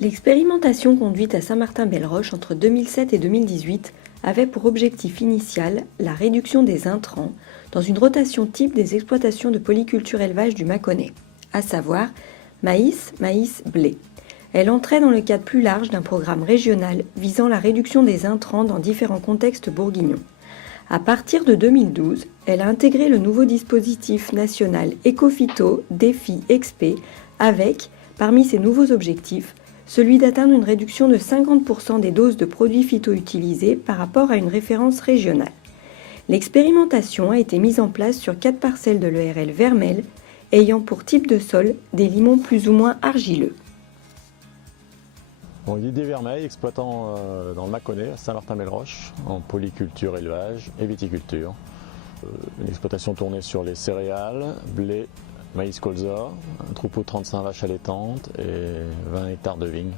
L'expérimentation conduite à Saint-Martin-Belle-Roche entre 2007 et 2018 avait pour objectif initial la réduction des intrants dans une rotation type des exploitations de polyculture élevage du Mâconnais, à savoir maïs, blé. Elle entrait dans le cadre plus large d'un programme régional visant la réduction des intrants dans différents contextes bourguignons. À partir de 2012, elle a intégré le nouveau dispositif national Ecophyto Défi XP avec, parmi ses nouveaux objectifs, celui d'atteindre une réduction de 50% des doses de produits phyto utilisés par rapport à une référence régionale. L'expérimentation a été mise en place sur 4 parcelles de l'ERL Vermel, ayant pour type de sol des limons plus ou moins argileux. Bon, Didier Vermeil, exploitant dans le Mâconnais, à Saint-Martin-Belle-Roche, en polyculture, élevage et viticulture. Une exploitation tournée sur les céréales, blé, maïs colza, un troupeau de 35 vaches allaitantes et 20 hectares de vignes.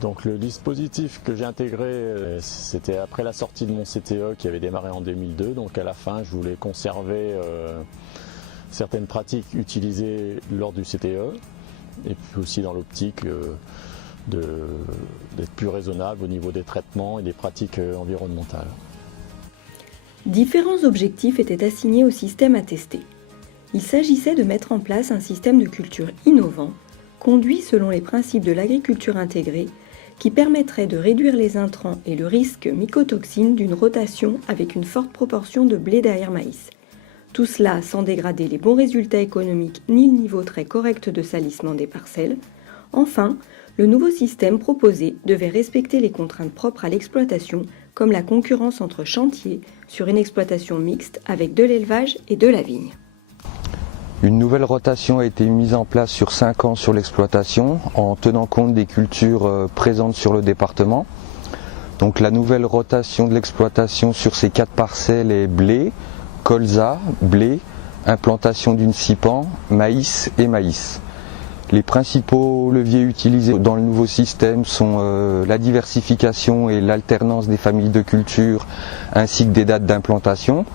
Donc le dispositif que j'ai intégré, c'était après la sortie de mon CTE qui avait démarré en 2002. Donc à la fin, je voulais conserver certaines pratiques utilisées lors du CTE et puis aussi dans l'optique d'être plus raisonnable au niveau des traitements et des pratiques environnementales. Différents objectifs étaient assignés au système à tester. Il s'agissait de mettre en place un système de culture innovant, conduit selon les principes de l'agriculture intégrée, qui permettrait de réduire les intrants et le risque mycotoxine d'une rotation avec une forte proportion de blé derrière maïs. Tout cela sans dégrader les bons résultats économiques ni le niveau très correct de salissement des parcelles. Enfin, le nouveau système proposé devait respecter les contraintes propres à l'exploitation, comme la concurrence entre chantiers sur une exploitation mixte avec de l'élevage et de la vigne. Une nouvelle rotation a été mise en place sur 5 ans sur l'exploitation en tenant compte des cultures présentes sur le département. Donc la nouvelle rotation de l'exploitation sur ces 4 parcelles est blé, colza, blé, implantation d'une cipan, maïs et maïs. Les principaux leviers utilisés dans le nouveau système sont la diversification et l'alternance des familles de cultures ainsi que des dates d'implantation,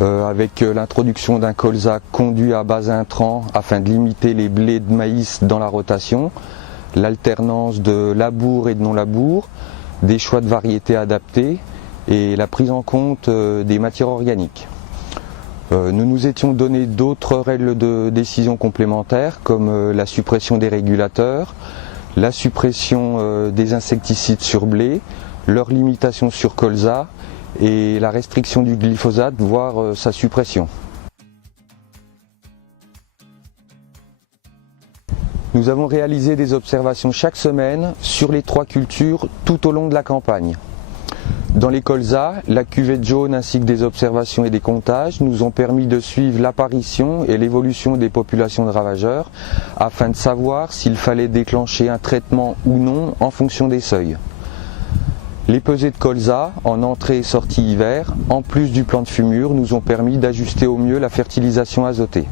avec l'introduction d'un colza conduit à bas intrants afin de limiter les blés de maïs dans la rotation, l'alternance de labour et de non-labour, des choix de variétés adaptés et la prise en compte des matières organiques. Nous nous étions donné d'autres règles de décision complémentaires comme la suppression des régulateurs, la suppression des insecticides sur blé, leur limitation sur colza et la restriction du glyphosate, voire sa suppression. Nous avons réalisé des observations chaque semaine sur les 3 cultures tout au long de la campagne. Dans les colzas, la cuvette jaune ainsi que des observations et des comptages nous ont permis de suivre l'apparition et l'évolution des populations de ravageurs afin de savoir s'il fallait déclencher un traitement ou non en fonction des seuils. Les pesées de colza en entrée et sortie hiver, en plus du plan de fumure, nous ont permis d'ajuster au mieux la fertilisation azotée.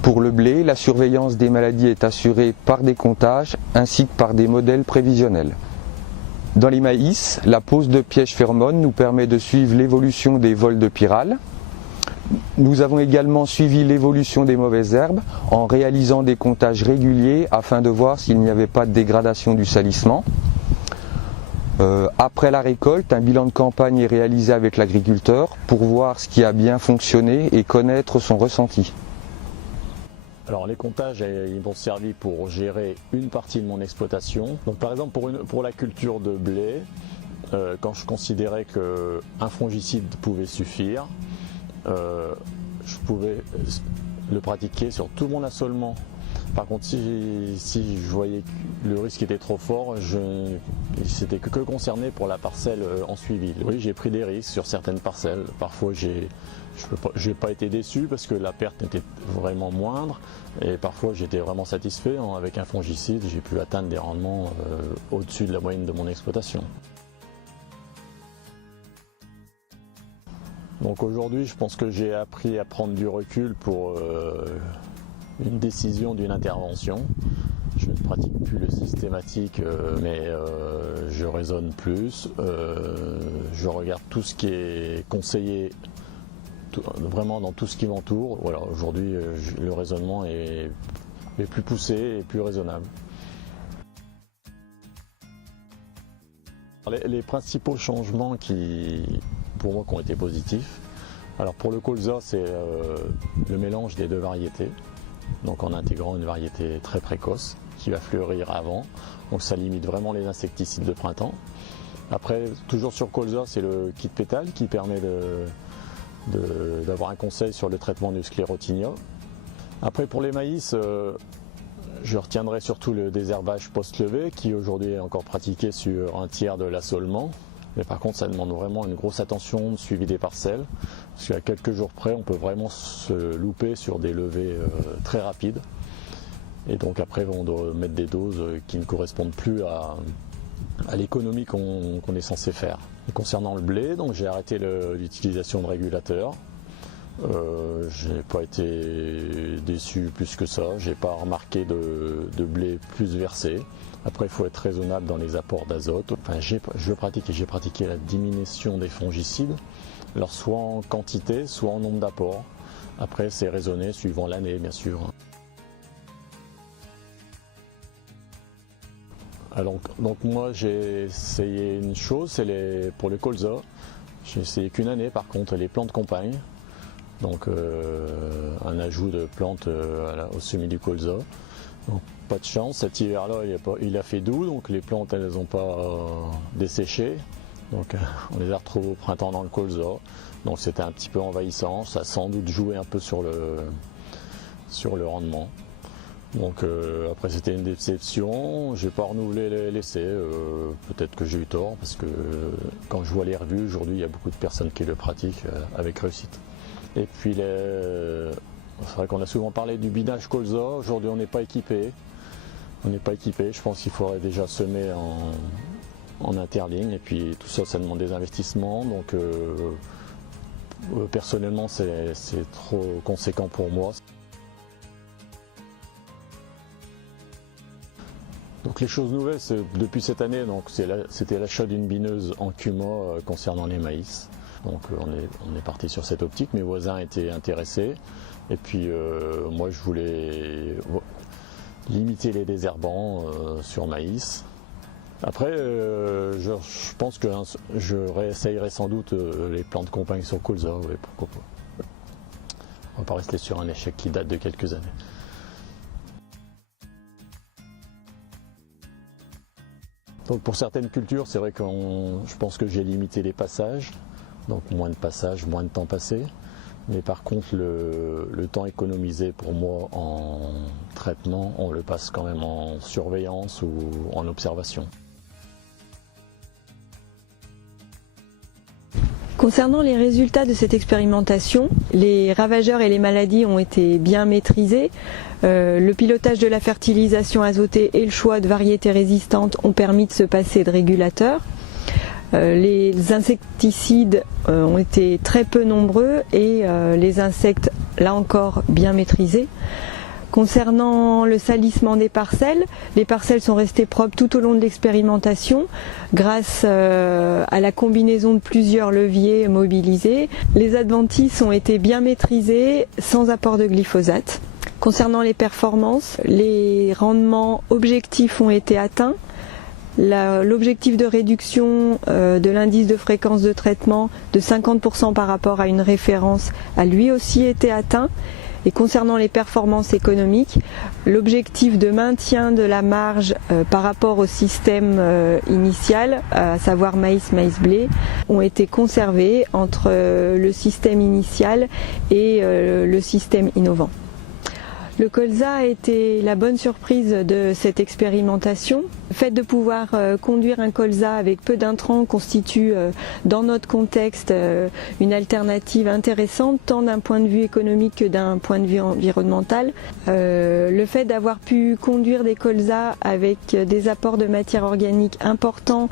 Pour le blé, la surveillance des maladies est assurée par des comptages ainsi que par des modèles prévisionnels. Dans les maïs, la pose de pièges phéromones nous permet de suivre l'évolution des vols de pyrale. Nous avons également suivi l'évolution des mauvaises herbes en réalisant des comptages réguliers afin de voir s'il n'y avait pas de dégradation du salissement. Après la récolte, un bilan de campagne est réalisé avec l'agriculteur pour voir ce qui a bien fonctionné et connaître son ressenti. Alors les comptages, ils m'ont servi pour gérer une partie de mon exploitation. Donc par exemple pour la culture de blé, quand je considérais qu'un fongicide pouvait suffire, je pouvais le pratiquer sur tout mon assolement. Par contre, si je voyais que le risque était trop fort, c'était que concerné pour la parcelle en suivi. Oui, j'ai pris des risques sur certaines parcelles. Parfois, je n'ai pas été déçu parce que la perte était vraiment moindre. Et parfois, j'étais vraiment satisfait. Avec un fongicide, j'ai pu atteindre des rendements au-dessus de la moyenne de mon exploitation. Donc aujourd'hui, je pense que j'ai appris à prendre du recul pour une décision d'une intervention. Je ne pratique plus le systématique, mais je raisonne plus. Je regarde tout ce qui est conseillé, vraiment dans tout ce qui m'entoure. Voilà, aujourd'hui, le raisonnement est plus poussé et plus raisonnable. Les principaux changements pour moi, qui ont été positifs. Alors pour le colza, c'est le mélange des deux variétés. Donc en intégrant une variété très précoce qui va fleurir avant. Donc ça limite vraiment les insecticides de printemps. Après, toujours sur colza, c'est le kit pétale qui permet d'avoir un conseil sur le traitement du sclérotinia. Après pour les maïs, je retiendrai surtout le désherbage post-levée qui aujourd'hui est encore pratiqué sur un tiers de l'assolement. Mais par contre ça demande vraiment une grosse attention de suivi des parcelles. Parce qu'à quelques jours près on peut vraiment se louper sur des levées très rapides. Et donc après on doit mettre des doses qui ne correspondent plus à l'économie qu'on est censé faire. Et concernant le blé, donc j'ai arrêté l'utilisation de régulateurs. J'ai pas été déçu plus que ça, j'ai pas remarqué de blé plus versé. Après il faut être raisonnable dans les apports d'azote. Enfin, j'ai pratiqué la diminution des fongicides, alors soit en quantité, soit en nombre d'apports. Après c'est raisonné suivant l'année bien sûr. Alors, donc moi j'ai essayé une chose, c'est pour le colza. J'ai essayé qu'une année par contre les plantes compagnes. Donc un ajout de plantes au semis du colza. Donc, pas de chance, cet hiver-là il a fait doux, donc les plantes elles n'ont pas desséché. Donc on les a retrouvées au printemps dans le colza. Donc c'était un petit peu envahissant, ça a sans doute joué un peu sur le rendement. Donc après c'était une déception, j'ai pas renouvelé l'essai, peut-être que j'ai eu tort parce que quand je vois les revues aujourd'hui il y a beaucoup de personnes qui le pratiquent avec réussite. Et puis c'est vrai qu'on a souvent parlé du binage colza, aujourd'hui on n'est pas équipé. Je pense qu'il faudrait déjà semer en interligne et puis tout ça demande des investissements. Donc personnellement c'est trop conséquent pour moi. Donc les choses nouvelles depuis cette année, c'était l'achat d'une bineuse en CUMA concernant les maïs. Donc on est parti sur cette optique, mes voisins étaient intéressés et puis moi je voulais limiter les désherbants sur maïs. Après je pense que je réessayerai sans doute les plantes compagnes sur colza, ouais, pourquoi pas. On va pas rester sur un échec qui date de quelques années. Donc pour certaines cultures, c'est vrai que je pense que j'ai limité les passages. Donc moins de passages, moins de temps passé. Mais par contre, le temps économisé pour moi en traitement, on le passe quand même en surveillance ou en observation. Concernant les résultats de cette expérimentation, les ravageurs et les maladies ont été bien maîtrisés. Le pilotage de la fertilisation azotée et le choix de variétés résistantes ont permis de se passer de régulateurs. Les insecticides ont été très peu nombreux et les insectes, là encore, bien maîtrisés. Concernant le salissement des parcelles, les parcelles sont restées propres tout au long de l'expérimentation grâce à la combinaison de plusieurs leviers mobilisés. Les adventices ont été bien maîtrisés sans apport de glyphosate. Concernant les performances, les rendements objectifs ont été atteints. L'objectif de réduction de l'indice de fréquence de traitement de 50% par rapport à une référence a lui aussi été atteint. Et concernant les performances économiques, l'objectif de maintien de la marge par rapport au système initial, à savoir maïs-blé, ont été conservés entre le système initial et le système innovant. Le colza a été la bonne surprise de cette expérimentation. Le fait de pouvoir conduire un colza avec peu d'intrants constitue dans notre contexte une alternative intéressante tant d'un point de vue économique que d'un point de vue environnemental. Le fait d'avoir pu conduire des colzas avec des apports de matière organique importants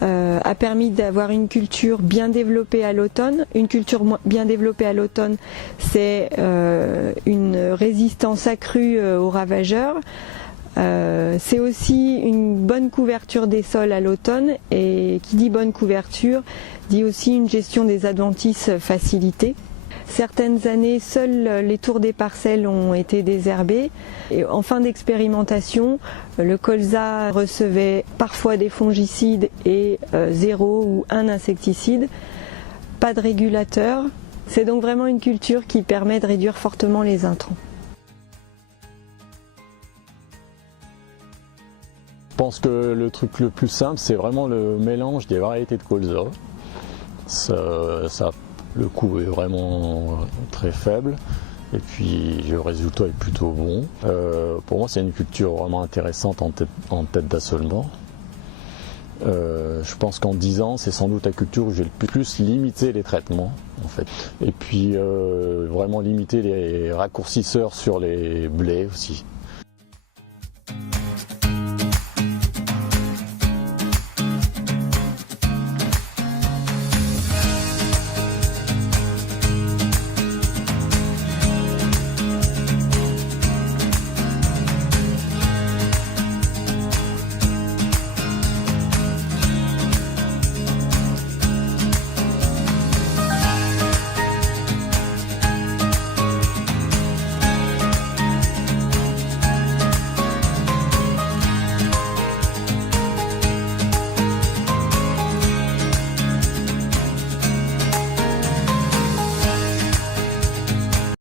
a permis d'avoir une culture bien développée à l'automne. Une culture bien développée à l'automne, c'est une résistance accrue aux ravageurs. C'est aussi une bonne couverture des sols à l'automne et qui dit bonne couverture dit aussi une gestion des adventices facilitée. certaines années, seuls les tours des parcelles ont été désherbés. Et en fin d'expérimentation, le colza recevait parfois des fongicides et 0 ou 1 insecticide. Pas de régulateur. C'est donc vraiment une culture qui permet de réduire fortement les intrants. Je pense que le truc le plus simple, c'est vraiment le mélange des variétés de colza. Le coût est vraiment très faible et puis le résultat est plutôt bon. Pour moi, c'est une culture vraiment intéressante en tête d'assolement. Je pense qu'en 10 ans, c'est sans doute la culture où j'ai le plus limité les traitements, en fait. Et puis vraiment limiter les raccourcisseurs sur les blés aussi.